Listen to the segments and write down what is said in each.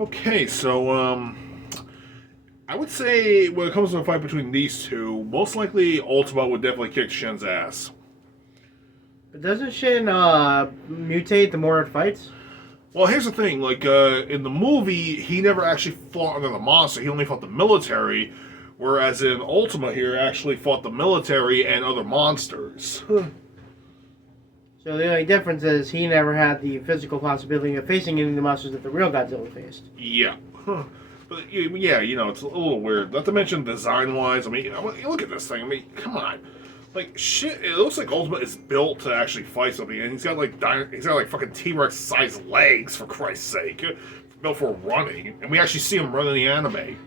Okay, so I would say when it comes to a fight between these two, most likely Ultima would definitely kick Shin's ass. But doesn't Shin mutate the more it fights? Well, here's the thing: like in the movie, he never actually fought under the monster. He only fought the military, whereas in Ultima here, actually fought the military and other monsters. So the only difference is he never had the physical possibility of facing any of the monsters that the real Godzilla faced. Yeah. But yeah, it's a little weird. Not to mention design-wise. I mean, you look at this thing. I mean, come on. Like shit, it looks like Ultima is built to actually fight something, and he's got like fucking T-Rex sized legs for Christ's sake, built for running, and we actually see him run in the anime.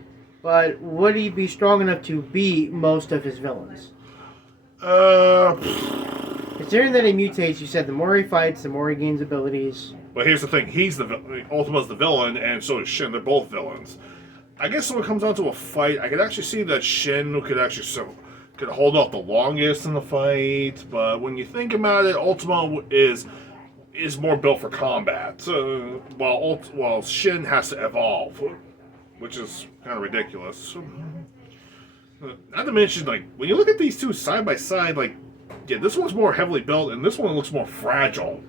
But would he be strong enough to beat most of his villains? Considering that he mutates, you said the more he fights, the more he gains abilities. But here's the thing: Ultima's the villain, and so is Shin. They're both villains. I guess when it comes down to a fight, I could actually see that Shin could hold off the longest in the fight. But when you think about it, Ultima is more built for combat, while Shin has to evolve, which is kind of ridiculous. Not to mention, like when you look at these two side by side, like yeah, this one's more heavily built, and this one looks more fragile.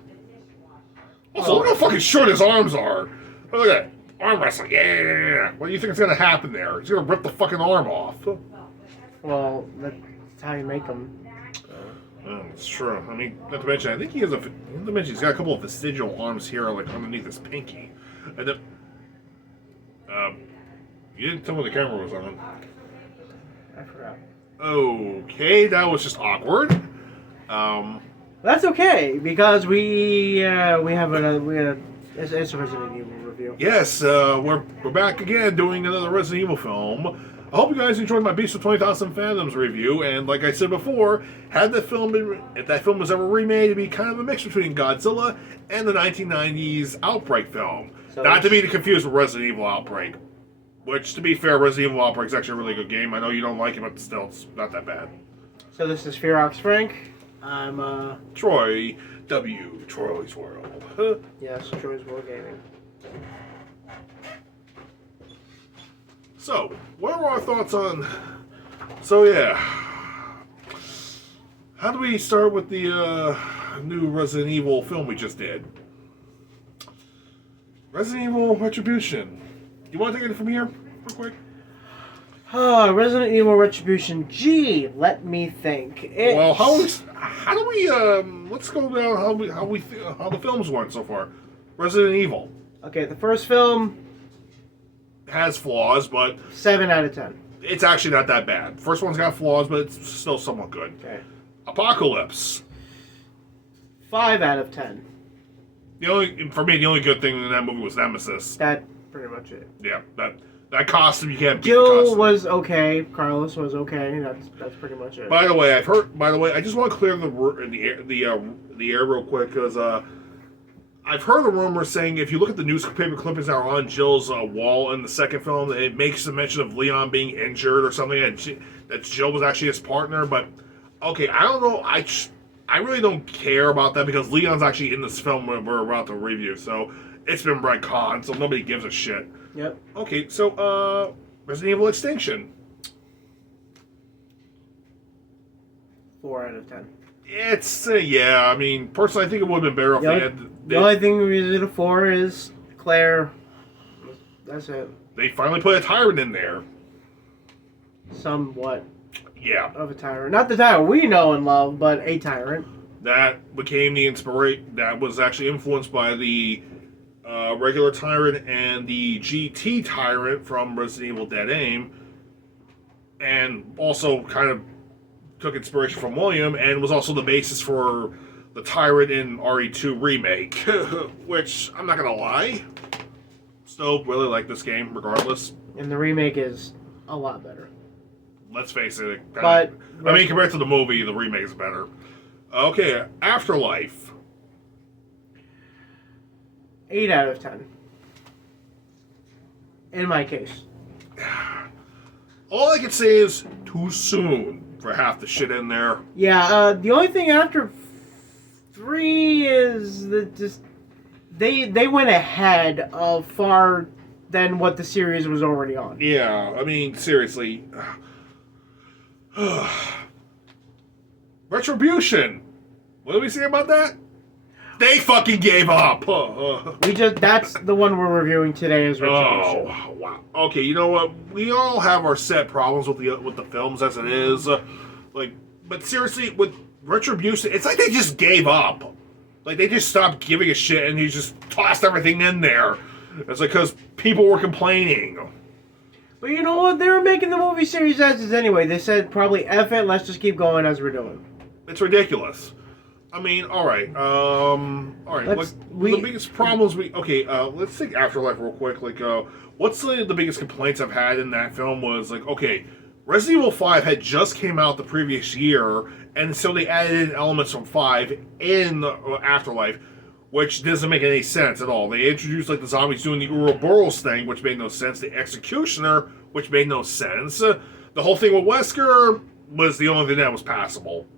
Also, look how fucking short his arms are. Look at that. Arm wrestling, yeah. What do you think is going to happen there? He's going to rip the fucking arm off. Well, that's how you make them. It's true. I mean, not to mention, I think he's got a couple of vestigial arms here, like underneath his pinky. And then, you didn't tell me the camera was on. I forgot. Okay, that was just awkward. That's okay because we have it's a Resident Evil review. Yes, we're back again doing another Resident Evil film. I hope you guys enjoyed my Beast of 20,000 Fathoms review, and like I said before, if that film was ever remade, it'd be kind of a mix between Godzilla and the 1990s Outbreak film. So not to be confused with Resident Evil Outbreak, which, to be fair, Resident Evil Outbreak is actually a really good game. I know you don't like it, but still, it's not that bad. So this is Fearox Frank. I'm Troy W. Troy's World. Yes, Troy's World Gaming. So, what are our thoughts on... So, yeah. How do we start with the new Resident Evil film we just did? Resident Evil Retribution. You want to take it from here, real quick? Resident Evil Retribution. Gee, let me think. Well, how do we let's go down how the films went so far. Resident Evil. Okay, the first film has flaws, but 7 out of 10. It's actually not that bad. First one's got flaws, but it's still somewhat good. Okay. Apocalypse. 5 out of 10. The only good thing in that movie was Nemesis. That's pretty much it. Yeah, that costume you can't beat. Jill was okay. Carlos was okay. That's pretty much it. By the way, I just want to clear the air real quick because I've heard a rumor saying if you look at the newspaper clippings that are on Jill's wall in the second film, it makes a mention of Leon being injured or something, and that Jill was actually his partner. But okay, I don't know. I really don't care about that because Leon's actually in this film we're about to review, so it's been retconned, so nobody gives a shit. Yep. Okay, so Resident Evil Extinction. 4 out of 10. It's yeah. I mean, personally, I think it would have been better if they had. The only thing we did a 4 is Claire. That's it. They finally put a tyrant in there. Somewhat. Yeah. Of a tyrant, not the tyrant we know and love, but a tyrant. That became the inspiration. That was actually influenced by the regular tyrant and the GT tyrant from Resident Evil Dead Aim, and also kind of took inspiration from William, and was also the basis for the tyrant in RE2 remake. Which I'm not gonna lie, still really like this game regardless. And the remake is a lot better. Let's face it. But I mean, compared to the movie, the remake is better. Okay, Afterlife. 8 out of 10. In my case. All I can say is too soon for half the shit in there. Yeah, the only thing after 3 is that just they went ahead of far than what the series was already on. Yeah, I mean, seriously. Retribution. What did we say about that? They fucking gave up. That's the one we're reviewing today is Retribution. Oh, wow. Okay, you know what? We all have our set problems with the films as it is. But seriously, with Retribution, it's like they just gave up. Like, they just stopped giving a shit and you just tossed everything in there. It's like because people were complaining. But you know what? They were making the movie series as is anyway. They said probably F it, let's just keep going as we're doing. It's ridiculous. I mean, all right. The biggest problems let's think Afterlife real quick. Like, what's the biggest complaints I've had in that film was like, okay, Resident Evil 5 had just came out the previous year, and so they added in elements from 5 in Afterlife, which doesn't make any sense at all. They introduced like the zombies doing the Ouroboros thing, which made no sense. The Executioner, which made no sense. The whole thing with Wesker was the only thing that was passable.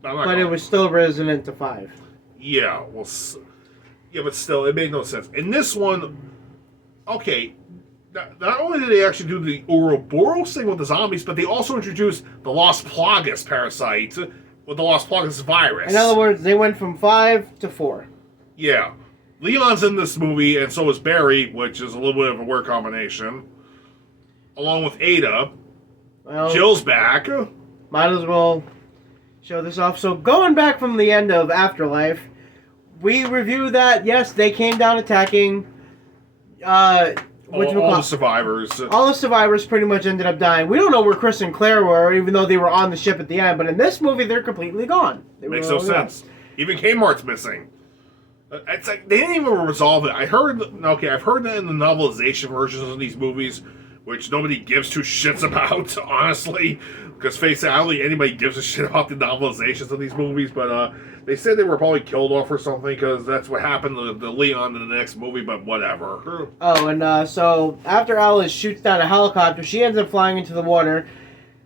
But it was still resonant to 5. Yeah, but still, it made no sense. In this one, okay, not only did they actually do the Ouroboros thing with the zombies, but they also introduced the Las Plagas parasite with the Las Plagas virus. In other words, they went from 5 to 4. Yeah. Leon's in this movie, and so is Barry, which is a little bit of a weird combination. Along with Ada. Well, Jill's back. Might as well show this off. So going back from the end of Afterlife, we review that, yes, they came down attacking all the survivors. All the survivors pretty much ended up dying. We don't know where Chris and Claire were, even though they were on the ship at the end. But in this movie, they're completely gone. Makes no sense. Even Kmart's missing. It's like they didn't even resolve it. I've heard that in the novelization versions of these movies, which nobody gives two shits about, honestly. Because face it, I don't think anybody gives a shit about the novelizations of these movies. But they said they were probably killed off or something because that's what happened to Leon in the next movie. But whatever. Oh, and so after Alice shoots down a helicopter, she ends up flying into the water,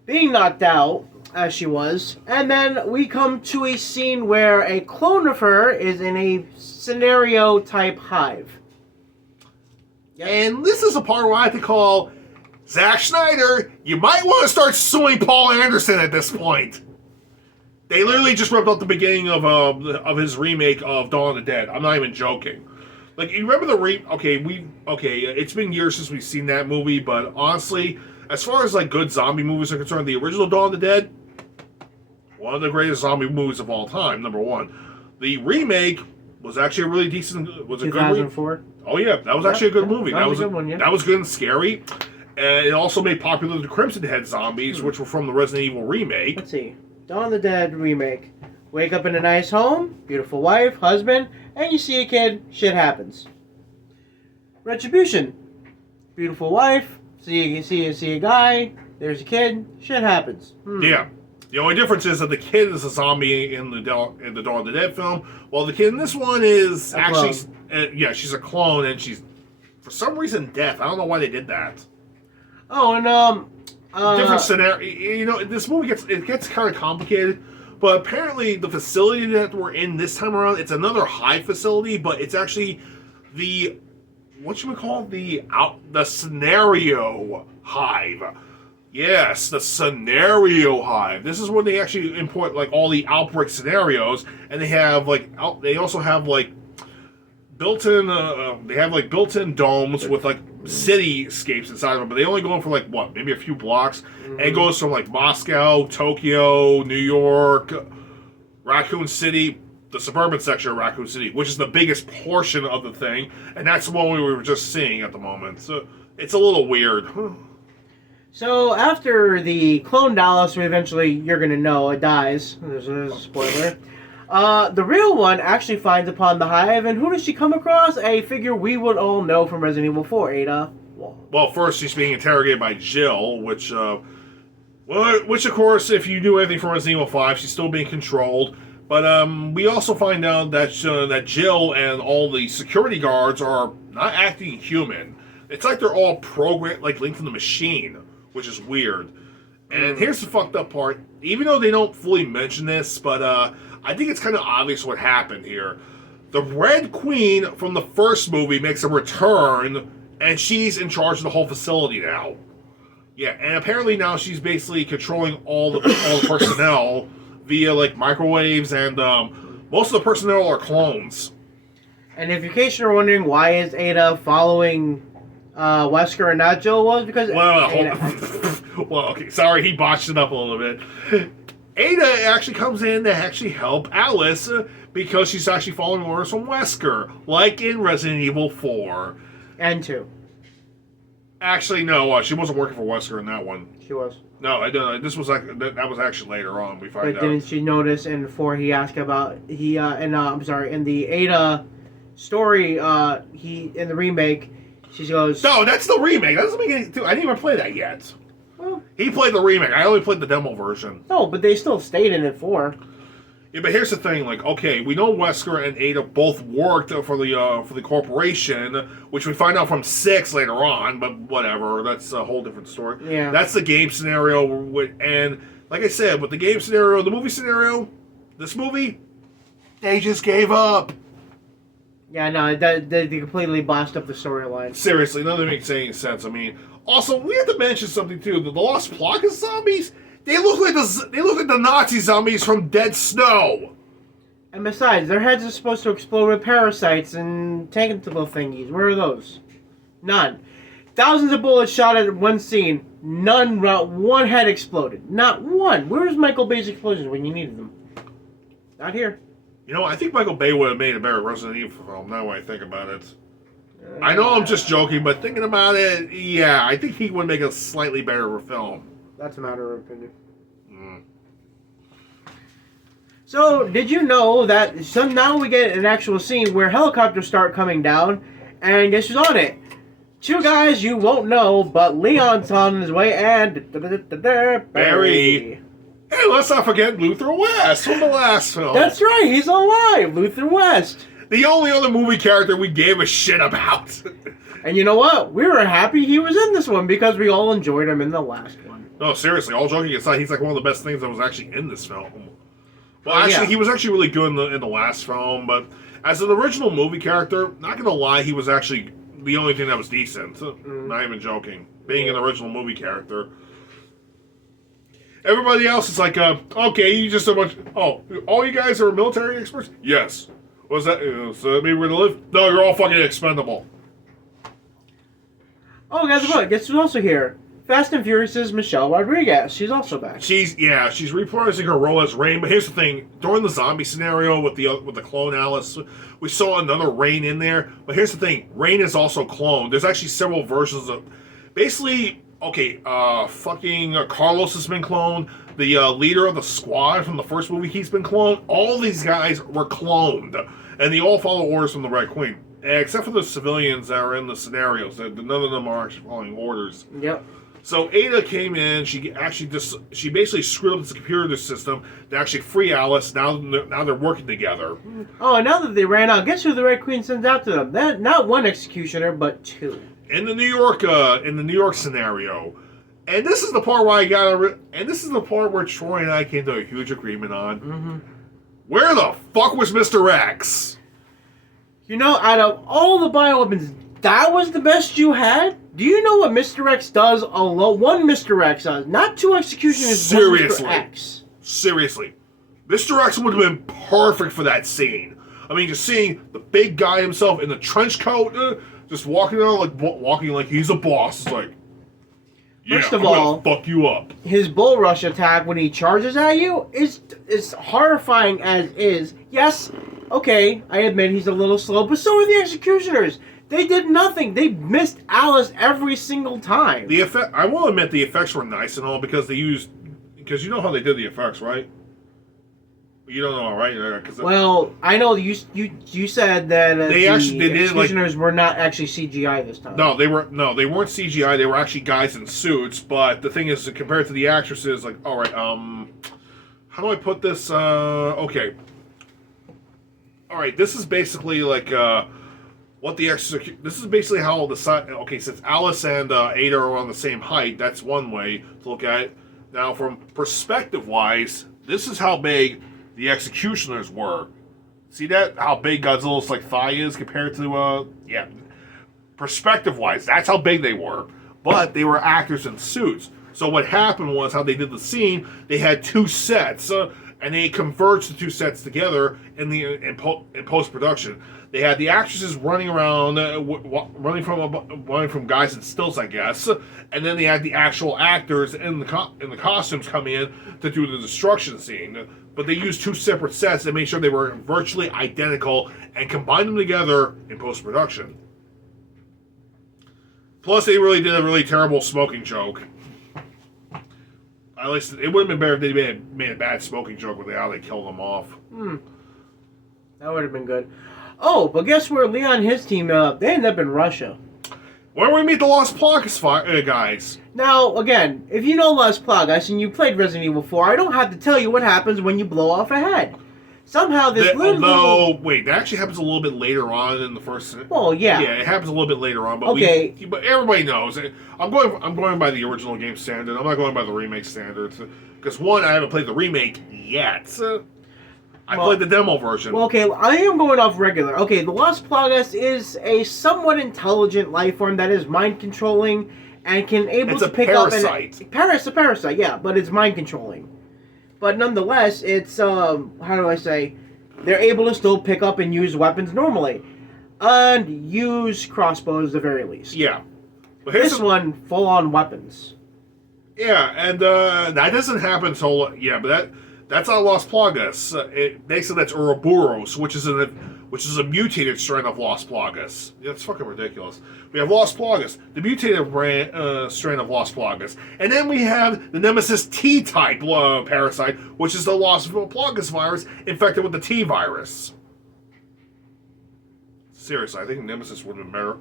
being knocked out as she was. And then we come to a scene where a clone of her is in a scenario type hive. Yep. And this is a part where I have to call Zack Snyder, you might want to start suing Paul Anderson at this point. They literally just ripped out the beginning of his remake of Dawn of the Dead. I'm not even joking. Like, you remember it's been years since we've seen that movie, but honestly, as far as like good zombie movies are concerned, the original Dawn of the Dead, one of the greatest zombie movies of all time, number one. The remake was actually a really decent, was a 2004? good Oh yeah, that was actually a good movie. That was a good one, yeah. That was good and scary. And it also made popular the Crimson Head zombies, which were from the Resident Evil remake. Let's see. Dawn of the Dead remake. Wake up in a nice home, beautiful wife, husband, and you see a kid, shit happens. Retribution. Beautiful wife, see a guy, there's a kid, shit happens. Yeah. The only difference is that the kid is a zombie in the Dawn of the Dead film, while the kid in this one is she's a clone, and she's, for some reason, deaf. I don't know why they did that. Oh, and different scenario. You know, this movie gets kind of complicated, but apparently the facility that we're in this time around, it's another hive facility, but it's actually the the scenario hive. Yes, the scenario hive. This is where they actually import like all the outbreak scenarios, and they have they also have built-in built-in domes with like cityscapes inside of them, but they only go in for maybe a few blocks, and it goes from Moscow, Tokyo, New York, Raccoon City, the suburban section of Raccoon City, which is the biggest portion of the thing, and that's the one we were just seeing at the moment. So it's a little weird. So after the clone Dallas, you're going to know, it dies. There's a spoiler. The real one actually finds upon the hive, and who does she come across? A figure we would all know from Resident Evil 4, Ada Wong. Well, first she's being interrogated by Jill, which of course, if you knew anything from Resident Evil 5, she's still being controlled. But we also find out that Jill and all the security guards are not acting human. It's like they're all programmed, linked to the machine, which is weird. And here's the fucked up part. Even though they don't fully mention this, but I think it's kind of obvious what happened here. The Red Queen from the first movie makes a return, and she's in charge of the whole facility now. Yeah, and apparently now she's basically controlling all the personnel via like microwaves, and most of the personnel are clones. And if in case you're wondering why is Ada following Wesker and not Joe, was because well, okay, sorry, he botched it up a little bit. Ada actually comes in to actually help Alice because she's actually following orders from Wesker, like in Resident Evil 4. And 2. Actually, no, she wasn't working for Wesker in that one. She was. No, I don't. This was like that was actually later on. We find but out. Didn't she notice in 4 he asked about I'm sorry, in the Ada story he in the remake she goes, no, that's the remake. That doesn't make any. I didn't even play that yet. Well, he played the remake. I only played the demo version. No, but they still stayed in it 4. Yeah, but here's the thing. Like, okay, we know Wesker and Ada both worked for the corporation, which we find out from 6 later on. But whatever, that's a whole different story. Yeah, that's the game scenario. And like I said, with the game scenario, the movie scenario, this movie, they just gave up. Yeah, no, they completely bossed up the storyline. Seriously, none of it makes any sense. I mean, also we have to mention something too. The Lost Plagas zombies. They look like the Nazi zombies from Dead Snow. And besides, their heads are supposed to explode with parasites and tentacle thingies. Where are those? None. Thousands of bullets shot at one scene. None. Not one head exploded. Not one. Where's Michael Bay's explosions when you needed them? Not here. You know, I think Michael Bay would have made a better Resident Evil film. Now I think about it. I know I'm just joking, but thinking about it, yeah, I think he would make a slightly better film. That's a matter of opinion. So, did you know that now we get an actual scene where helicopters start coming down, and guess who's on it? 2 guys you won't know, but Leon's on his way, and Barry. Hey, let's not forget Luther West from the last film. That's right, he's alive, Luther West. The only other movie character we gave a shit about. And you know what? We were happy he was in this one because we all enjoyed him in the last one. No, seriously, all joking aside, he's like one of the best things that was actually in this film. Well, actually, he was actually really good in the last film, but as an original movie character, not gonna lie, he was actually the only thing that was decent. Not even joking. Being an original movie character. Everybody else is like, okay, you just a bunch. Oh, all you guys are military experts? Yes. What's that? So that mean we're gonna live? No, you're all fucking expendable. Oh, guess what? Guess who's also here? Fast and Furious's Michelle Rodriguez. She's also back. She's reprising her role as Rain. But here's the thing: during the zombie scenario with the clone Alice, we saw another Rain in there. But here's the thing: Rain is also cloned. There's actually several versions of. Basically, okay, fucking Carlos has been cloned. The leader of the squad from the first movie, he's been cloned. All these guys were cloned, and they all follow orders from the Red Queen, except for the civilians that are in the scenarios. None of them are actually following orders. Yep. So Ada came in. She basically screwed up the computer system to actually free Alice. Now they're working together. Oh, and now that they ran out, guess who the Red Queen sends out to them? Not one executioner, but 2. In the New York scenario, and this is the part where this is the part where Troy and I came to a huge agreement on. Mm-hmm. Where the fuck was Mr. X? You know, out of all the bioweapons, that was the best you had? Do you know what Mr. X does alone? One Mr. X does. Not 2 executioners, Seriously. one Mr. X. Seriously. Mr. X would have been perfect for that scene. I mean, just seeing the big guy himself in the trench coat, just walking like he's a boss. It's like, yeah, First of I'm all, gonna fuck you up. His bull rush attack when he charges at you is horrifying as is. Yes, okay, I admit he's a little slow, but so are the executioners. They did nothing. They missed Alice every single time. I will admit the effects were nice and all because you know how they did the effects, right? You don't know, right? Well, I know you said that they did executioners were not actually CGI this time. No, they weren't CGI. They were actually guys in suits. But the thing is, compared to the actresses, like, all right, how do I put this? Okay, all right. This is basically like This is basically how the side. Okay, since Alice and Ada are on the same height, that's one way to look at it. Now, from perspective-wise, this is how big the executioners were See that? How big Godzilla's like thigh is compared to yeah. Perspective-wise, that's how big they were. But they were actors in suits. So what happened was how they did the scene. They had two sets, and they converged the two sets together in post production. They had the actresses running around, running from guys in stilts, I guess, and then they had the actual actors in the costumes come in to do the destruction scene. But they used two separate sets and made sure they were virtually identical and combined them together in post production. Plus, they really did a really terrible smoking joke. At least it would have been better if they made a bad smoking joke with how they killed them off. That would have been good. Oh, but guess where Leon and his team they ended up in Russia. Where we meet the Las Plagas guys. Now, again, if you know Las Plagas and you played Resident Evil 4, I don't have to tell you what happens when you blow off a head. Somehow this wait, that actually happens a little bit later on in the first. Well, yeah. Yeah, it happens a little bit later on, but okay. But everybody knows. I'm going by the original game standard. I'm not going by the remake standards because one, I haven't played the remake yet. I played the demo version. Well, okay, I am going off regular. Okay, the Las Plagas is a somewhat intelligent life form that is mind controlling and can able to pick parasite. up a parasite, yeah, but it's mind controlling. But nonetheless, it's how do I say? They're able to still pick up and use weapons normally, and use crossbows at the very least. Yeah, but this one full on weapons. Yeah, and that doesn't happen until but that's not Las Plagas. They said that's Ouroboros, which is a mutated strain of Las Plagas. Yeah, it's fucking ridiculous. We have Las Plagas, the mutated strain of Las Plagas, and then we have the Nemesis T-type parasite, which is the Las Plagas virus infected with the T virus. Seriously, I think Nemesis would have been better.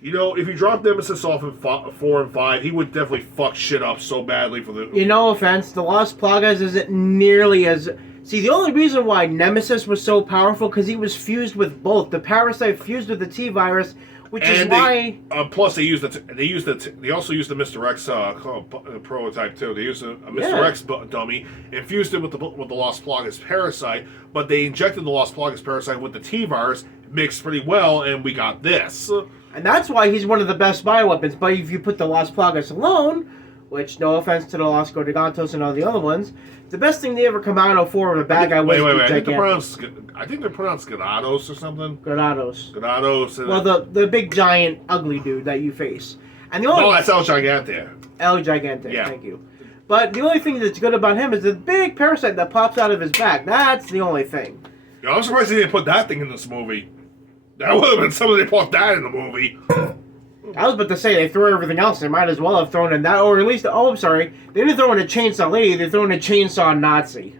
You know, if you drop Nemesis off in 4 and 5, he would definitely fuck shit up so badly for the... No offense, the Las Plagas isn't nearly as... See, the only reason why Nemesis was so powerful, because he was fused with both. The parasite fused with the T-virus, which is why... Plus, they also used the Mr. X prototype, too. They used a Mr. X dummy, infused it with the Las Plagas parasite, but they injected the Las Plagas parasite with the T-virus, mixed pretty well, and we got this. And that's why he's one of the best bioweapons. But if you put the Las Plagas alone, which, no offense to the Los Gordigantos and all the other ones, the best thing they ever come out of for the bad guy was... Wait. I think they're pronounced Ganados or something. Ganados. Well, the big, giant, ugly dude that you face. And the only... No, that's El Gigante. El Gigante, yeah. Thank you. But the only thing that's good about him is the big parasite that pops out of his back. That's the only thing. Yeah, I'm surprised they didn't put that thing in this movie. That would have been something they put that in the movie. I was about to say, they threw everything else. They might as well have thrown in that, or at least, I'm sorry. They didn't throw in a chainsaw lady, they threw in a chainsaw Nazi.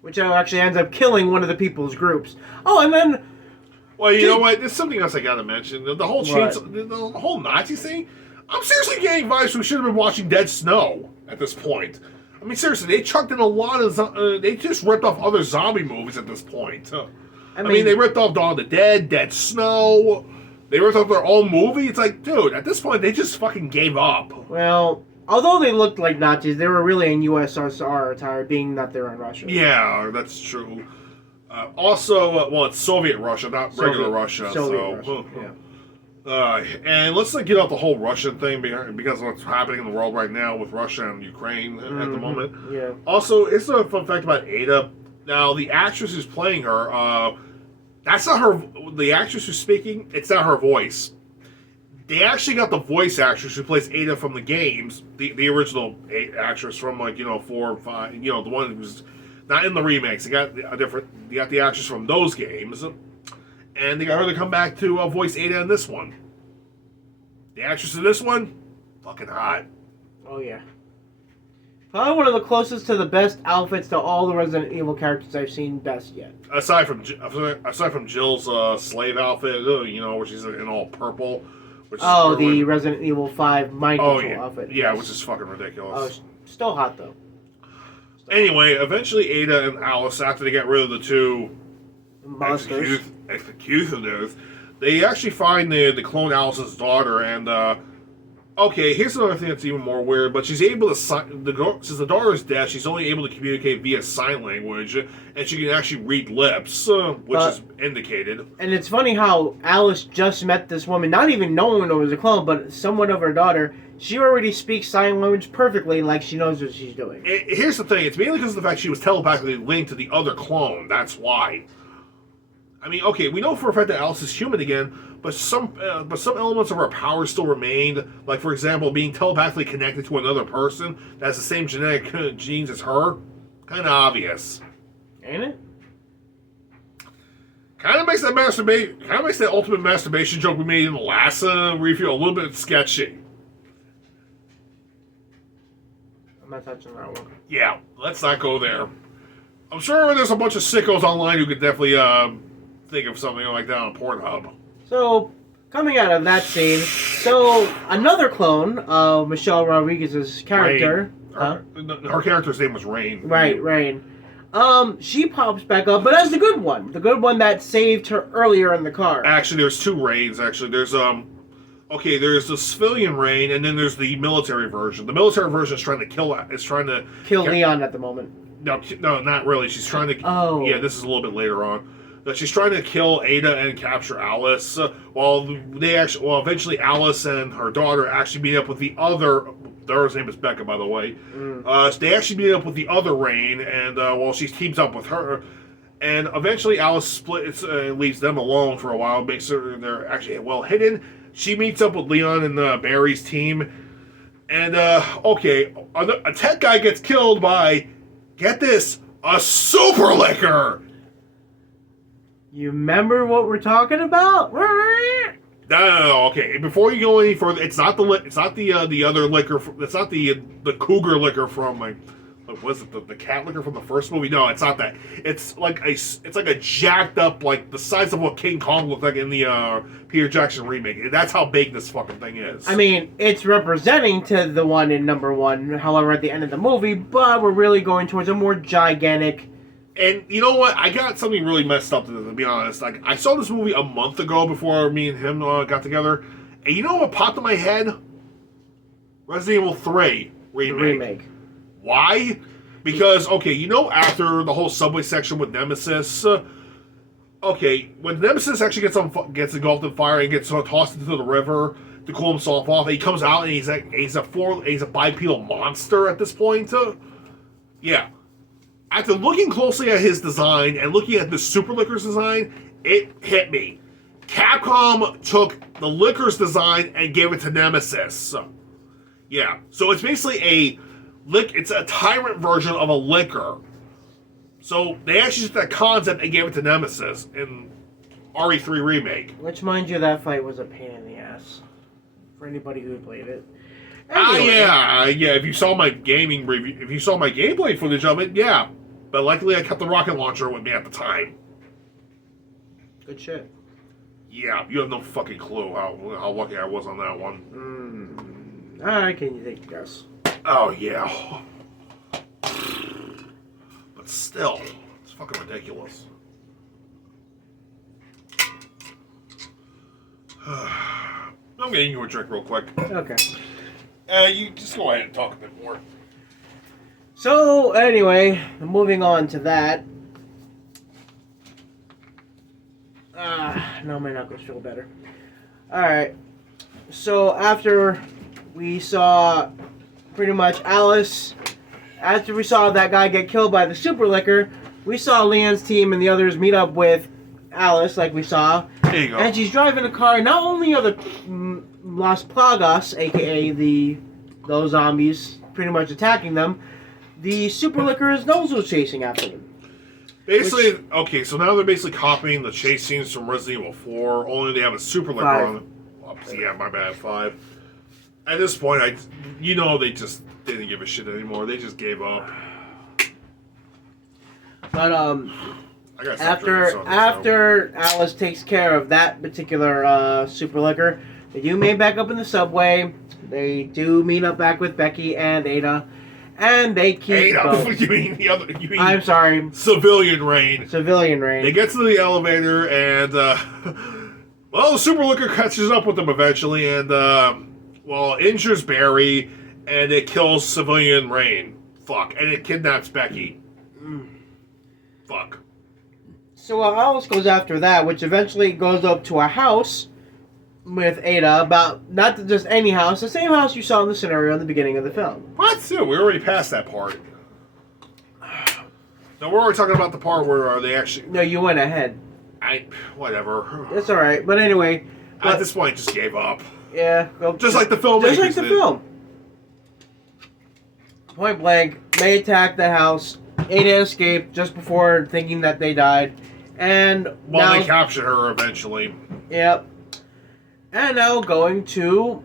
Which actually ends up killing one of the people's groups. Oh, and then... Well, you know what? There's something else I gotta mention. The whole chainsaw, the whole Nazi thing, I'm seriously getting vibes we should have been watching Dead Snow at this point. I mean, seriously, they chucked in a lot of... they just ripped off other zombie movies at this point. I mean, they ripped off Dawn of the Dead, Dead Snow. They ripped off their own movie. It's like, dude, at this point, they just fucking gave up. Well, although they looked like Nazis, they were really in USSR attire, being that they're in Russia. Yeah, that's true. Also, well, it's Soviet Russia, not regular Russia. Russia, yeah. And let's not get out the whole Russian thing because of what's happening in the world right now with Russia and Ukraine at the moment. Yeah. Also, it's a fun fact about Ada. Now, the actress who's playing her, that's not her. The actress who's speaking, it's not her voice. They actually got the voice actress who plays Ada from the games, the original actress from 4 and 5. The one who's not in the remakes. They got the actress from those games, and they got her to come back to voice Ada in this one. The actress in this one, fucking hot. Oh yeah. Probably one of the closest to the best outfits to all the Resident Evil characters I've seen best yet. Aside from Jill's slave outfit, where she's in all purple. Which is the Resident Evil 5 mind control outfit. Yeah, which is fucking ridiculous. Still hot though. Anyway, eventually Ada and Alice, after they get rid of the two monsters, executioners, they actually find the clone Alice's daughter, and Okay, here's another thing that's even more weird. But she's able to since the daughter is deaf, she's only able to communicate via sign language, and she can actually read lips, which is indicated. And it's funny how Alice just met this woman, not even knowing it was a clone, but someone of her daughter. She already speaks sign language perfectly, like she knows what she's doing. Here's the thing: it's mainly because of the fact she was telepathically linked to the other clone. That's why. I mean, okay, we know for a fact that Alice is human again, but some elements of her powers still remained. Like, for example, being telepathically connected to another person that has the same genetic genes as her. Kind of obvious, ain't it? Kind of makes that ultimate masturbation joke we made in the last review a little bit sketchy. I'm not touching that one. Yeah, let's not go there. I'm sure there's a bunch of sickos online who could definitely think of something like that on Pornhub. So, coming out of that scene, another clone of Michelle Rodriguez's character. Her character's name was Rain. Right, Rain. She pops back up, but as the good one. The good one that saved her earlier in the car. Actually, there's two Rains, actually. There's there's the civilian Rain, and then there's the military version. The military version is trying to kill Leon at the moment. No, not really. She's trying to... Oh. Yeah, this is a little bit later on. She's trying to kill Ada and capture Alice. Eventually Alice and her daughter actually meet up with the other... Her name is Becca, by the way. They actually meet up with the other Rain, and she teams up with her. And eventually Alice leaves them alone for a while, makes sure they're actually well hidden. She meets up with Leon and Barry's team. And, a tech guy gets killed by, get this, a super liquor! You remember what we're talking about? No. Okay. Before you go any further, it's not the other liquor. It's not the cougar liquor from what was it, the cat liquor from the first movie? No, it's not that. It's like a jacked up, like the size of what King Kong looked like in the Peter Jackson remake. That's how big this fucking thing is. I mean, it's representing to the one in number one. However, at the end of the movie, but we're really going towards a more gigantic. And you know what? I got something really messed up to be honest. Like, I saw this movie a month ago before me and him got together. And you know what popped in my head? Resident Evil 3 remake. Why? Because, after the whole subway section with Nemesis, when Nemesis actually gets engulfed in fire and gets tossed into the river to cool himself off, he comes out and he's a bipedal monster at this point. Yeah. After looking closely at his design and looking at the Super Liquor's design, it hit me. Capcom took the Liquor's design and gave it to Nemesis. Yeah, so it's basically it's a tyrant version of a liquor. So they actually took that concept and gave it to Nemesis in RE3 Remake. Which, mind you, that fight was a pain in the ass for anybody who played it. Anyway. Yeah. If you saw my gaming review, if you saw my gameplay footage of it, yeah. But luckily, I kept the rocket launcher with me at the time. Good shit. Yeah, you have no fucking clue how lucky I was on that one. Alright, can you take a guess? Oh, yeah. But still, it's fucking ridiculous. I'm getting you a drink real quick. Okay. You just go ahead and talk a bit more. So, anyway, moving on to that. Now my knuckles feel better. Alright. So, after we saw pretty much Alice, after we saw that guy get killed by the Super Liquor, we saw Leon's team and the others meet up with Alice, like we saw. There you go. And she's driving a car. Not only are the Las Plagas, aka those zombies, pretty much attacking them, the Super Liquor knows who's chasing after them. Basically, so now they're basically copying the chase scenes from Resident Evil 4, only they have a Super Liquor on it. Yeah, my bad, 5. At this point, they just didn't give a shit anymore. They just gave up. But after Alice takes care of that particular Super Liquor, they do meet back up in the subway. They do meet up back with Becky and Ada, and they keep. Ada, you mean the other? You mean? I'm sorry. Civilian Rain. Civilian Rain. They get to the elevator, and the Super Liquor catches up with them eventually, and injures Barry, and it kills civilian Rain. Fuck. And it kidnaps Becky. Fuck. So Alice goes after that, which eventually goes up to a house with Ada, about not just any house, the same house you saw in the scenario in the beginning of the film. What? Yeah, we already passed that part. No, we're already talking about the part where they actually... No, you went ahead. Whatever. That's alright, but anyway... At this point, just gave up. Yeah. Well, just like the film. Just like the film. Point blank, they attacked the house. Ada escaped just before thinking that they died. And they captured her eventually. Yep. And now going to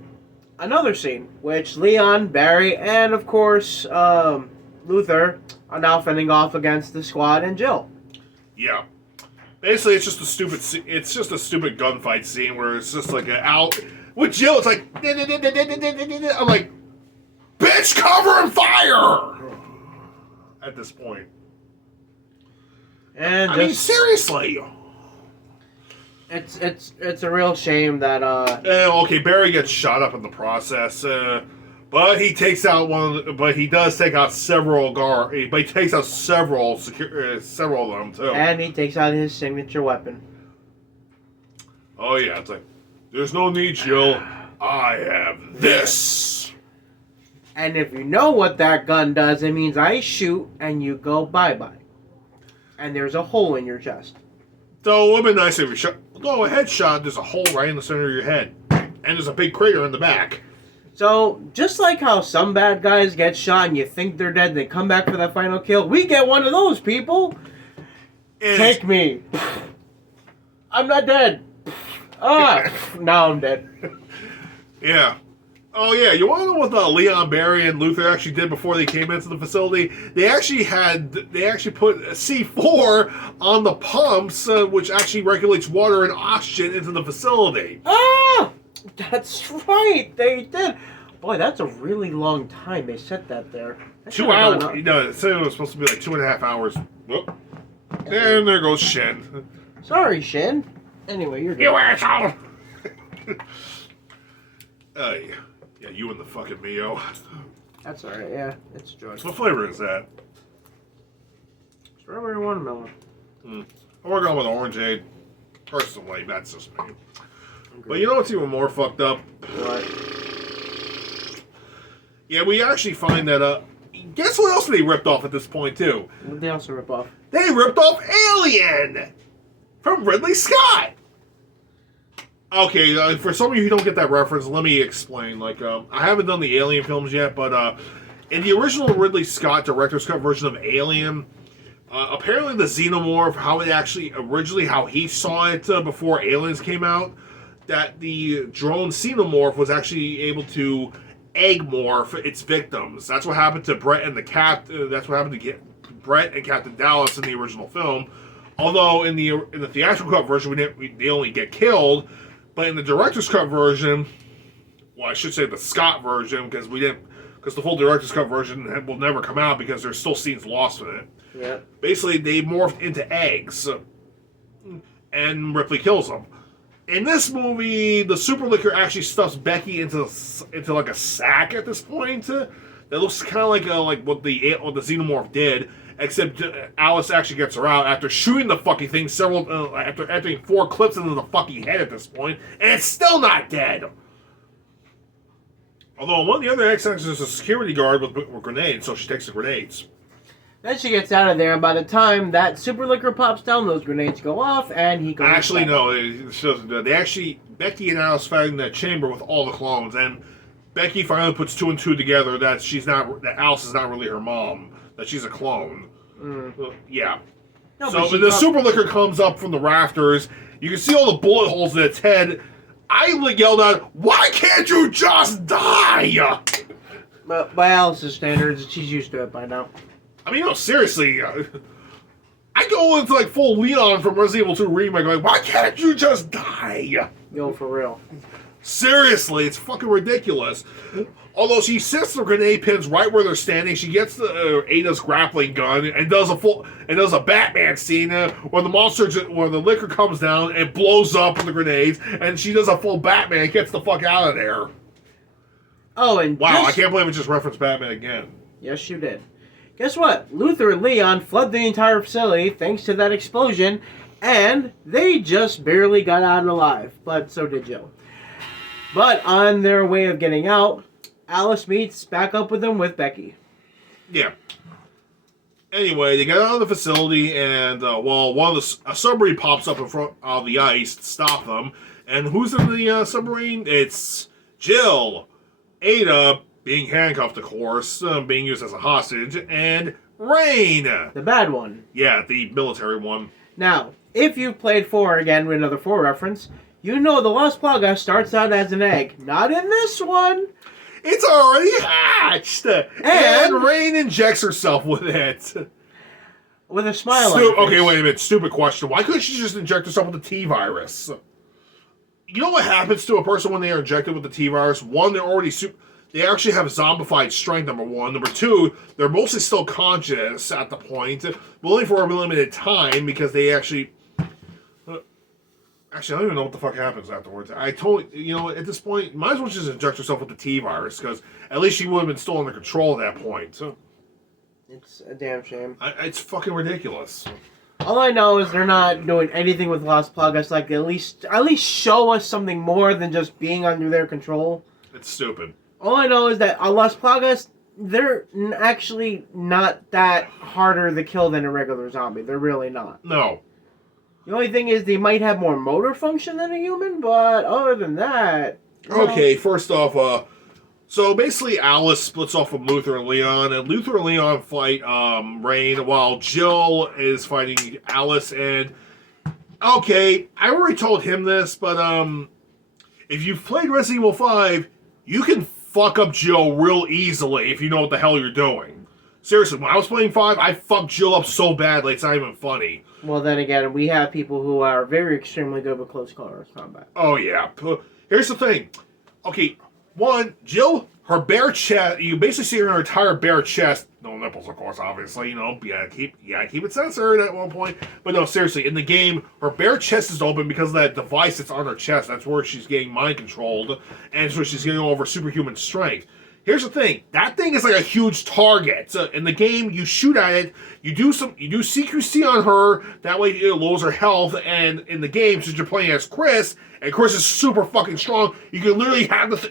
another scene, which Leon, Barry, and of course Luther are now fending off against the squad and Jill. Yeah. Basically, it's just a stupid. It's just a stupid gunfight scene where it's just like with Jill. It's like I'm like, bitch, cover and fire. At this point, and I mean, seriously, it's a real shame that okay, Barry gets shot up in the process, but he takes out but he does take out several but he takes out several of them too. And he takes out his signature weapon. Oh yeah, it's like, there's no need, Jill. I have this. And if you know what that gun does, it means I shoot and you go bye-bye. And there's a hole in your chest. So it would have been nice if you go a headshot, there's a hole right in the center of your head. And there's a big crater in the back. So, just like how some bad guys get shot and you think they're dead, they come back for that final kill, we get one of those people. Take me. I'm not dead. Now I'm dead. Yeah. Oh yeah, you want to know what Leon, Barry, and Luther actually did before they came into the facility? They actually put C4 on the pumps, which actually regulates water and oxygen into the facility. That's right, they did. Boy, that's a really long time they set that there. 2 hours. No, it said it was supposed to be like 2.5 hours. Whoop. And there goes Shin. Sorry, Shin. Anyway, you're good. You asshole! Yeah, you and the fucking Mio. That's alright, yeah. It's joy. What flavor is that? Strawberry watermelon. We're going with orangeade. Personally, that's just me. But you know what's even more fucked up? What? Yeah, we actually find that, guess what else they ripped off at this point, too? What did they also rip off? They ripped off Alien! From Ridley Scott! Okay, for some of you who don't get that reference, let me explain. Like, I haven't done the Alien films yet, but in the original Ridley Scott director's cut version of Alien, apparently the xenomorph, how he saw it before Aliens came out, that the drone xenomorph was actually able to egg morph its victims. That's what happened to Brett and that's what happened to Brett and Captain Dallas in the original film. Although in the theatrical cut version, they only get killed. But in the director's cut version, well, I should say the Scott version, because the full director's cut version will never come out because there's still scenes lost in it. Yeah. Basically, they morphed into eggs, and Ripley kills them. In this movie, the super liquor actually stuffs Becky into like a sack at this point. That looks kind of like what the xenomorph did. Except Alice actually gets her out after shooting the fucking thing after entering 4 clips into the fucking head at this point, and it's still not dead. Although one of the other exits is a security guard with grenades, so she takes the grenades. Then she gets out of there, and by the time that super liquor pops down, those grenades go off, and he goes. Actually, no, Becky and Alice find in that chamber with all the clones, and Becky finally puts 2 and 2 together that Alice is not really her mom. That she's a clone. Yeah. No, so when the super liquor comes up from the rafters, you can see all the bullet holes in its head. I yelled out, "Why can't you just die?" But by Alice's standards, she's used to it by now. I mean, no, seriously. I go into like full Leon from Resident Evil 2 remake, like, why can't you just die? Yo, for real. Seriously, it's fucking ridiculous. Although she sets the grenade pins right where they're standing, she gets the Ada's grappling gun and does a Batman scene where the liquor comes down and blows up the grenades, and she does a full Batman, gets the fuck out of there. Oh, and Wow, I can't believe it just referenced Batman again. Yes, you did. Guess what? Luther and Leon fled the entire facility thanks to that explosion, and they just barely got out alive. But so did Jill. But on their way of getting out, Alice meets back up with them with Becky. Yeah. Anyway, they get out of the facility, and a submarine pops up in front of the ice to stop them. And who's in the submarine? It's Jill, Ada, being handcuffed, of course, being used as a hostage, and Rain. The bad one. Yeah, the military one. Now, if you've played 4 again with another 4 reference, you know the Las Plagas starts out as an egg. Not in this one. It's already hatched! And Rain injects herself with it. With a smile on her face. Okay, wait a minute. Stupid question. Why couldn't she just inject herself with the T-virus? You know what happens to a person when they are injected with the T-virus? One, they're already they actually have zombified strength, number one. Number two, they're mostly still conscious at the point, but only for a limited time, because they actually... Actually, I don't even know what the fuck happens afterwards. I totally... at this point, might as well just inject yourself with the T-virus, because at least she would have been still under control at that point. So, it's a damn shame. It's fucking ridiculous. All I know is they're not doing anything with Las Plagas, like at least show us something more than just being under their control. It's stupid. All I know is that Las Plagas, they're actually not that harder to kill than a regular zombie. They're really not. No. The only thing is they might have more motor function than a human, but other than that... Okay, first off, so basically Alice splits off from Luther and Leon, and Luther and Leon fight Rain, while Jill is fighting Alice, and... Okay, I already told him this, but if you've played Resident Evil 5, you can fuck up Jill real easily if you know what the hell you're doing. Seriously, when I was playing 5, I fucked Jill up so badly, it's not even funny. Well, then again, we have people who are very extremely good with close quarters combat. Oh, yeah. Here's the thing. Okay, one, Jill, her bare chest, you basically see her entire bare chest, no nipples, of course, obviously, you gotta keep it censored at one point. But no, seriously, in the game, her bare chest is open because of that device that's on her chest. That's where she's getting mind controlled, and so she's getting over superhuman strength. Here's the thing. That thing is like a huge target. In the game, you shoot at it, you do CQC on her, that way it lowers her health, and in the game, since you're playing as Chris, and Chris is super fucking strong, you can literally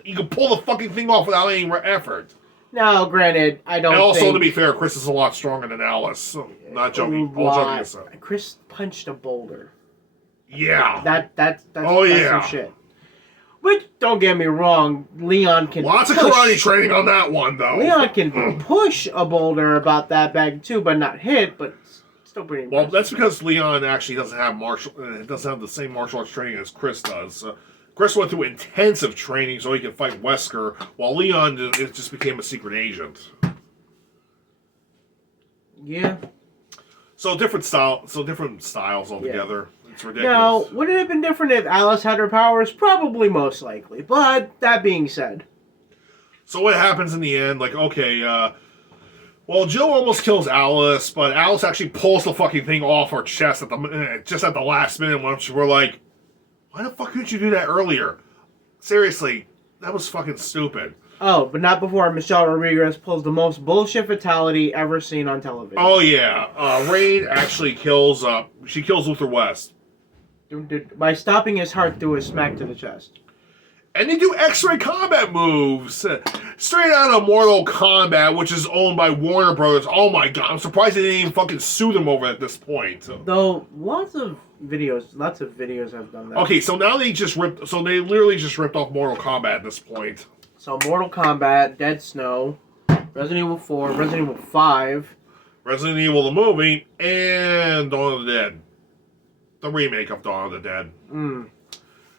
you can pull the fucking thing off without any effort. Now, granted, I don't And also, think... to be fair, Chris is a lot stronger than Alice. So, not joking. All joking aside. Chris punched a boulder. Yeah. That's yeah. some shit. Which, don't get me wrong, Leon can Lots of karate training on that one, though. Leon can push a boulder about that big, too, but not hit, but still pretty impressive. Well, that's because Leon actually doesn't have the same martial arts training as Chris does. Chris went through intensive training so he could fight Wesker, while Leon just became a secret agent. Yeah. So different styles altogether. Yeah. It's ridiculous. Now, would it have been different if Alice had her powers? Probably, most likely. But, that being said. So what happens in the end? Like, okay, well, Jill almost kills Alice, but Alice actually pulls the fucking thing off her chest just at the last minute when we're like, why the fuck couldn't you do that earlier? Seriously, that was fucking stupid. Oh, but not before Michelle Rodriguez pulls the most bullshit fatality ever seen on television. Oh, yeah. Rain actually kills Luther West. By stopping his heart through a smack to the chest. And they do X-ray combat moves. Straight out of Mortal Kombat, which is owned by Warner Brothers. Oh my god, I'm surprised they didn't even fucking sue them over at this point. Though, lots of videos have done that. Okay, so now they literally just ripped off Mortal Kombat at this point. So Mortal Kombat, Dead Snow, Resident Evil 4, Resident Evil 5. Resident Evil the movie, and Dawn of the Dead. The remake of Dawn of the Dead.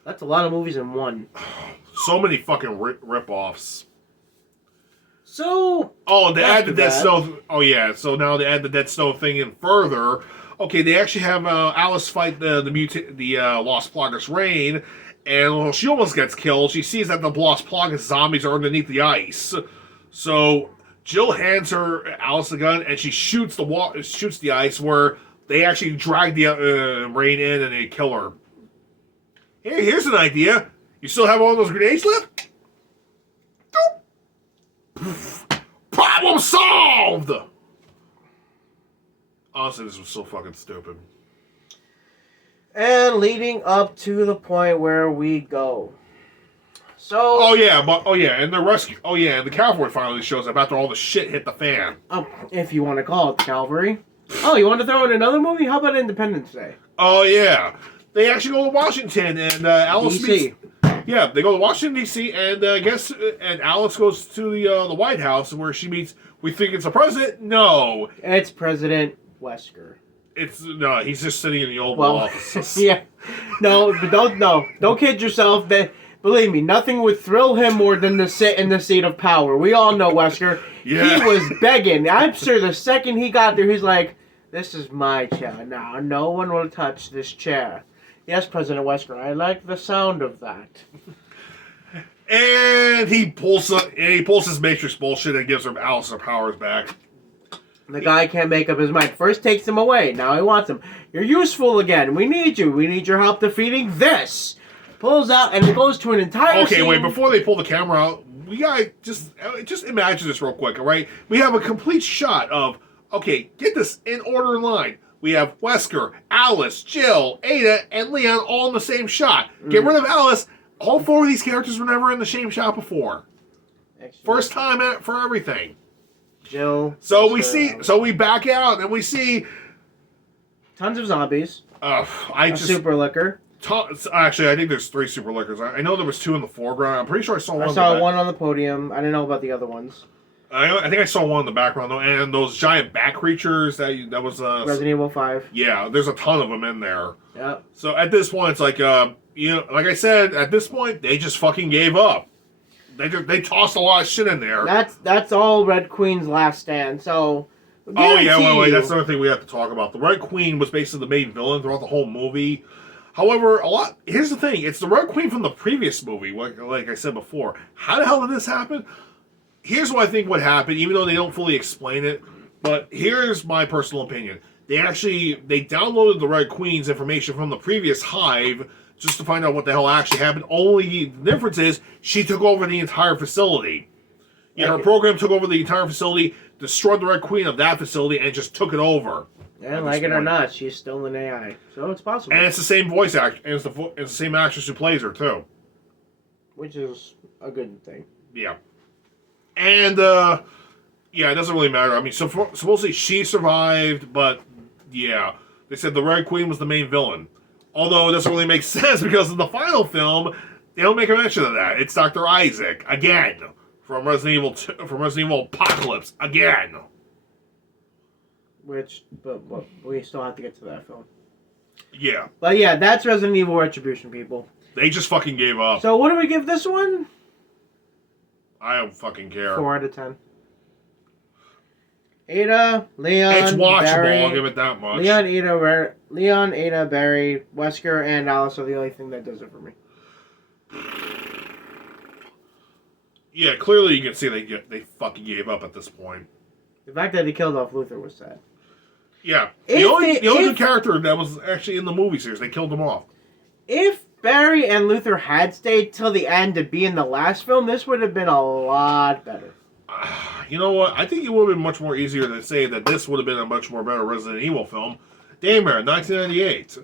That's a lot of movies in one. So many fucking rip-offs. So... Oh, and they add the Dead Snow... Oh, yeah. So now they add the Dead Snow thing in further. Okay, they actually have Alice fight the Las Plagas Rain, and she almost gets killed. She sees that the Las Plagas zombies are underneath the ice. So Jill hands her Alice the gun, and she shoots the ice where they actually drag the Rain in and they kill her. Hey, here's an idea. You still have all those grenades left? Problem solved! Honestly, this was so fucking stupid. And leading up to the point where we go. So. Oh yeah, and the rescue. Oh yeah, and the cavalry finally shows up after all the shit hit the fan. Oh, if you want to call it the cavalry. Oh, you want to throw in another movie? How about Independence Day? Oh yeah, they actually go to Washington and Alice DC. meets. Yeah, they go to Washington D.C. and and Alice goes to the White House where she meets. We think it's the president. No, It's President Wesker. No. He's just sitting in the Oval Office. Yeah. No, but don't kid yourself. Believe me, nothing would thrill him more than to sit in the seat of power. We all know Wesker. Yeah. He was begging. I'm sure the second he got there, he's like, "This is my chair now. No one will touch this chair." Yes, President Wesker, I like the sound of that. And he pulls his Matrix bullshit and gives her Alice her powers back. The guy can't make up his mind. First takes him away. Now he wants him. You're useful again. We need you. We need your help defeating this. Pulls out and it goes to an entire Okay, scene. wait. Before they pull the camera out, we gotta just imagine this real quick, all right? We have a complete shot of, okay, get this in order in line. We have Wesker, Alice, Jill, Ada, and Leon all in the same shot. Get rid of Alice. All four of these characters were never in the same shot before. Excellent. First time for everything. Jill. So we back out and we see tons of zombies. Super liquor. Actually, I think there's 3 super liquors. I know there was 2 in the foreground. I'm pretty sure I saw one. I saw one on the podium. I didn't know about the other ones. I think I saw one in the background though, and those giant bat creatures that was Resident Evil 5. Yeah, there's a ton of them in there. Yeah. So at this point, it's like like I said, at this point they just fucking gave up. They tossed a lot of shit in there. That's all Red Queen's last stand. So. Oh yeah, wait. That's another thing we have to talk about. The Red Queen was basically the main villain throughout the whole movie. However, here's the thing: it's the Red Queen from the previous movie. Like I said before, how the hell did this happen? Here's what I think would happen, even though they don't fully explain it. But here's my personal opinion: they downloaded the Red Queen's information from the previous hive just to find out what the hell actually happened. Only the difference is she took over the entire facility. Yeah, her program took over the entire facility, destroyed the Red Queen of that facility, and just took it over. Yeah, like it or not, she's still an AI, so it's possible. And it's the same voice actor, and it's the same actress who plays her too, which is a good thing. Yeah, and it doesn't really matter. I mean, supposedly she survived, but yeah, they said the Red Queen was the main villain. Although it doesn't really make sense because in the final film they don't make a mention of that. It's Dr. Isaac again from Resident Evil 2, from Resident Evil Apocalypse again. But we still have to get to that film. Yeah. But yeah, that's Resident Evil Retribution, people. They just fucking gave up. So what do we give this one? I don't fucking care. 4 out of 10. Ada, Leon, it's watchable, Barry, I'll give it that much. Leon, Ada, Barry, Wesker, and Alice are the only thing that does it for me. Yeah, clearly you can see they fucking gave up at this point. The fact that they killed off Luther was sad. Yeah. The only good character that was actually in the movie series, they killed him off. If Barry and Luther had stayed till the end to be in the last film, this would have been a lot better. You know what? I think it would have been much more easier to say that this would have been a much more better Resident Evil film. Daymare, 1998.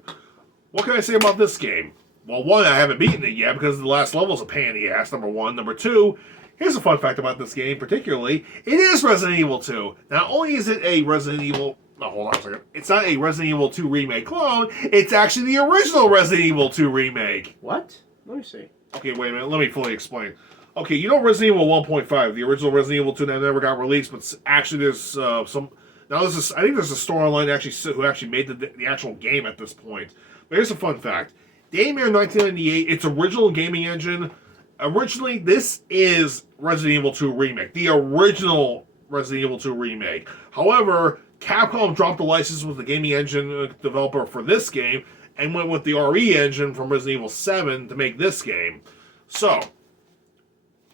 What can I say about this game? Well, one, I haven't beaten it yet because the last level's a pain in the ass, number one. Number two, here's a fun fact about this game particularly. It is Resident Evil 2. Not only is it a Resident Evil... No, hold on a second. It's not a Resident Evil 2 remake clone. It's actually the original Resident Evil 2 remake. What? Let me see. Okay, wait a minute. Let me fully explain. Okay, you know Resident Evil 1.5, the original Resident Evil 2 that never got released, but actually there's some... Now, I think there's a store online who actually made the actual game at this point. But here's a fun fact. Daymare 1998, its original gaming engine, originally, this is Resident Evil 2 Remake. The original Resident Evil 2 Remake. However, Capcom dropped the license with the gaming engine developer for this game and went with the RE engine from Resident Evil 7 to make this game. So,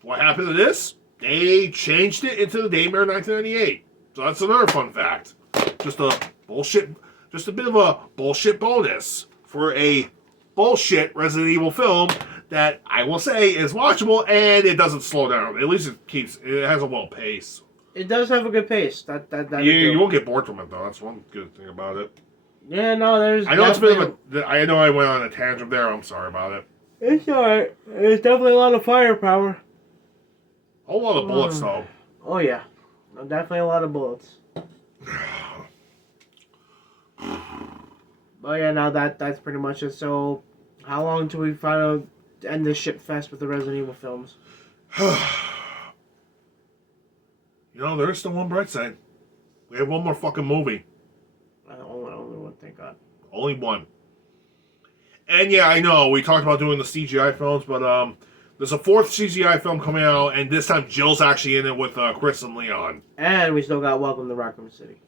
what happened to this? They changed it into the Daymare 1998. So that's another fun fact. Just a bit of a bullshit bonus for a bullshit Resident Evil film that I will say is watchable, and it doesn't slow down. At least it has a well pace. It does have a good pace. That You won't get bored from it though. That's one good thing about it. Yeah, no, there's. I know it's a bit of a. I know I went on a tangent there. I'm sorry about it. It's alright. There's definitely a lot of firepower. A whole lot of bullets though. Oh yeah, no, definitely a lot of bullets. But yeah, now that's pretty much it. So, how long till we finally end this shit fest with the Resident Evil films? You know, there is still one bright side. We have one more fucking movie. Only one, thank God. Only one. And yeah, I know, we talked about doing the CGI films, but there's a fourth CGI film coming out, and this time Jill's actually in it with Chris and Leon. And we still got Welcome to Raccoon City.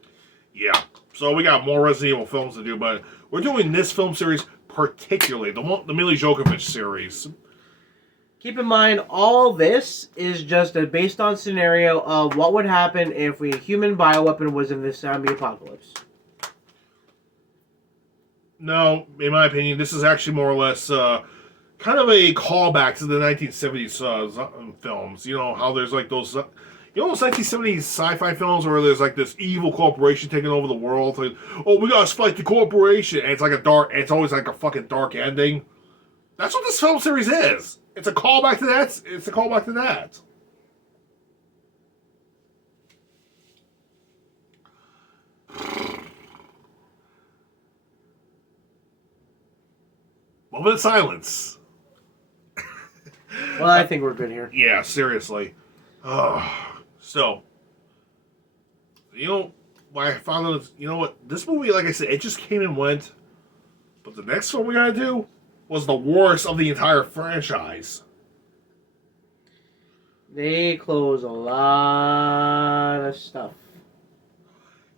Yeah. So we got more Resident Evil films to do, but we're doing this film series particularly, the Mila Jovovich series. Keep in mind, all this is just a based on scenario of what would happen if a human bioweapon was in this zombie apocalypse. No, in my opinion, this is actually more or less kind of a callback to the 1970s films. You know, how there's like those... those 1970s sci-fi films where there's like this evil corporation taking over the world. Like, oh, we gotta fight the corporation. And it's like it's always like a fucking dark ending. That's what this film series is. It's a callback to that. It's a callback to that. Moment of silence. Well, I think we're good here. Yeah, seriously. So, why I found out, what? This movie, like I said, it just came and went. But the next one we gotta do was the worst of the entire franchise. They close a lot of stuff.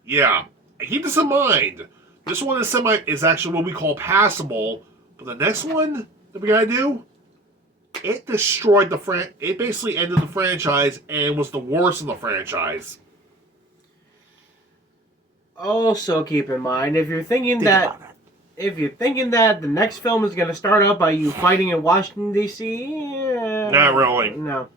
Yeah. Keep this in mind. This one is actually what we call passable. But the next one that we gotta do, it destroyed it basically ended the franchise and was the worst of the franchise. Also, keep in mind, if you're thinking that the next film is going to start out by you fighting in Washington D.C., not really. No.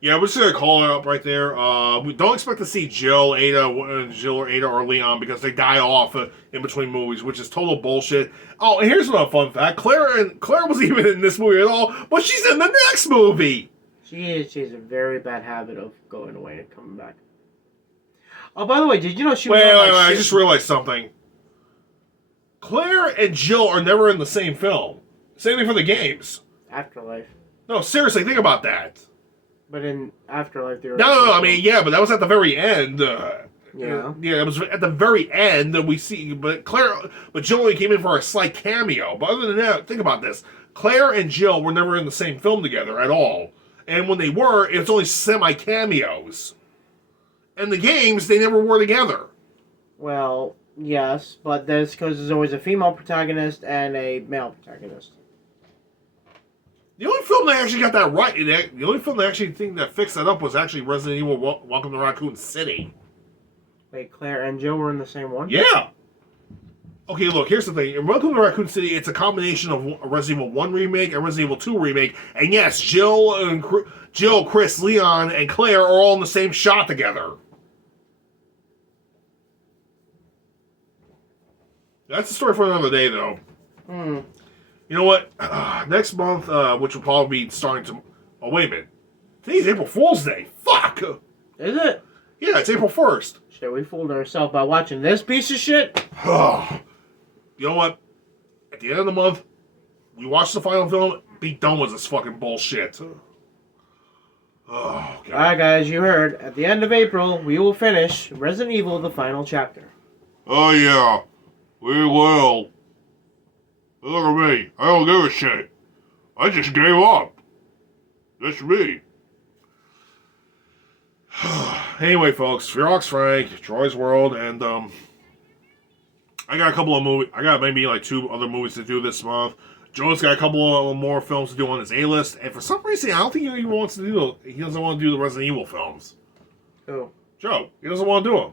Yeah, we're just gonna call it up right there. We don't expect to see Jill, Ada, or Leon because they die off in between movies, which is total bullshit. Oh, and here's another fun fact: Claire wasn't even in this movie at all, but she's in the next movie. She has a very bad habit of going away and coming back. Oh, by the way, did you know she was Wait, I just realized something. Claire and Jill are never in the same film. Same thing for the games. Afterlife. No, seriously, think about that. But in Afterlife, they were... No, I mean, yeah, but that was at the very end. Yeah. Yeah, it was at the very end that we see, but Jill only came in for a slight cameo. But other than that, think about this. Claire and Jill were never in the same film together at all. And when they were, it's only semi-cameos. And the games, they never were together. Well, yes, but that's because there's always a female protagonist and a male protagonist. The only film that actually got that right, the only film that actually think that fixed that up was actually Resident Evil Welcome to Raccoon City. Wait, Claire and Jill were in the same one? Yeah! Okay, look, here's the thing. In Welcome to Raccoon City, it's a combination of Resident Evil 1 remake and Resident Evil 2 remake. And yes, Jill, Chris, Leon, and Claire are all in the same shot together. That's a story for another day, though. You know what? Next month, which will probably be starting to... Oh, wait a minute. Today's April Fool's Day. Fuck! Is it? Yeah, it's April 1st. Shit, we fooled ourselves by watching this piece of shit? You know what? At the end of the month, we watch the final film, be done with this fucking bullshit. Oh, God. Alright, guys, you heard. At the end of April, we will finish Resident Evil, the final chapter. Oh, yeah. We will. Look at me. I don't give a shit. I just gave up. That's me. Anyway, folks, Fearox Frank, Troy's World, and I got a couple of movies. I got maybe like 2 other movies to do this month. Joe's got a couple of more films to do on his A-list, and for some reason, I don't think he even wants to do. He doesn't want to do the Resident Evil films. Who? Joe. He doesn't want to do them.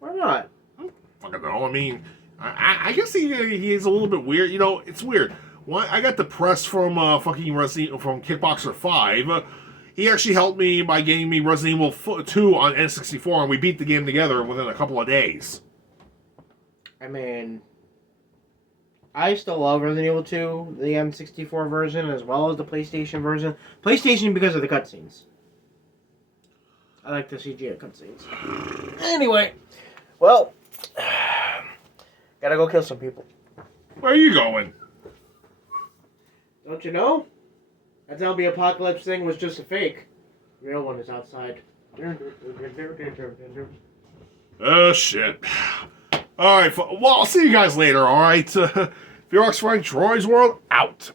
Why not? I don't fucking know. I mean, I guess he is a little bit weird. You know, it's weird. Well, I got the press from fucking Resident from Kickboxer 5. He actually helped me by getting me Resident Evil 2 on N64, and we beat the game together within a couple of days. I mean, I still love Resident Evil 2, the N64 version, as well as the PlayStation version. PlayStation because of the cutscenes. I like the CGI cutscenes. Anyway, well, gotta go kill some people. Where are you going? Don't you know? That zombie apocalypse thing was just a fake. The real one is outside. Oh, shit. Alright, well, I'll see you guys later, alright? Ferox Frank, Troy's World, out.